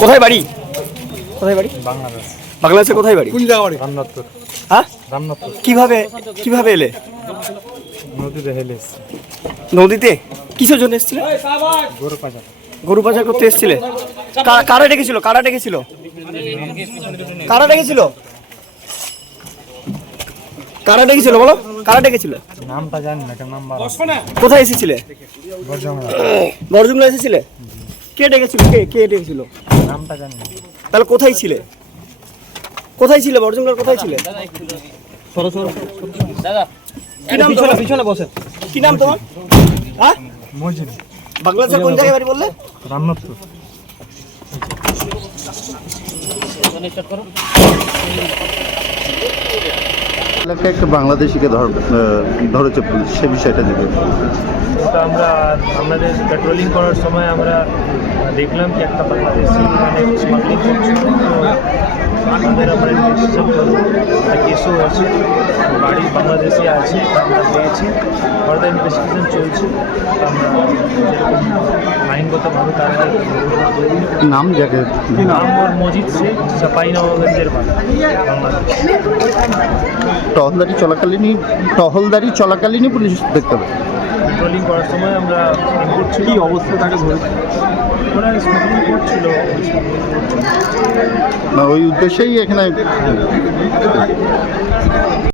কোথায় বাড়ি? কোথায় বাড়ি? বাংলাদেশ বাংলাদেশে কোথায় বাড়ি? কোন জায়গা বাড়ি? রামনাথপুর। হ্যাঁ? রামনাথপুর। কীভাবে কীভাবে এলে? নদীতে হেলে নদীতে? কিসের জন্য এসেছিলে? গরু পাচার। গরু পাচার করতে এসেছিলে। কা- কারা ডেকেছিল? কারা ডেকেছিল? কারা ডেকেছিল? কারা ডেকেছিল বলো? কারা ডেকেছিল? নামটা জানি না কেন নাম কোথায় এসেছিলে? বর্জমরা বরজুমলা এসেছিলে? কে ডেকেছিল? কে কে ডেকেছিল? নামটা জানি না। তাহলে কোথায় ছিলে? কোথায় ছিলে বর্জমলার কোথায় ছিলে? কি নাম তোমার? পিছনে বসে। কি নাম তোমার? হ্যাঁ? মজিদ। বাংলাদেশের কোন জায়গায় বাড়ি বললে? রামনাথপুর। এলাকায় একটা বাংলাদেশিকে ধর ধরেছে পুলিশ, সে বিষয়টা দেখে। আমরা, আমাদের পেট্রোলিং করার সময় আমরা দেখলাম কি একটা বাংলাদেশি মানে স্মাগলিং করছিল তো আমাদের আমরা করব কেসও আছে বাড়ি বাংলাদেশি আছে, আমরা পেয়েছি। ফর্দার ইনভেস্টিগেশন চলছে আমরা আইনগতভাবে নাম যাকে নাম? মজিদ শেখ টহলদারি চলাকালীনই টহলদারি চলাকালীনই পুলিশ দেখতে হবে পেট্রোলিং করার সময় আমরা ছিল। কি অবস্থা তাকে ধরেছি ওরা স্মাগলিং করছিল। না ওই উদ্দেশ্যেই এখানে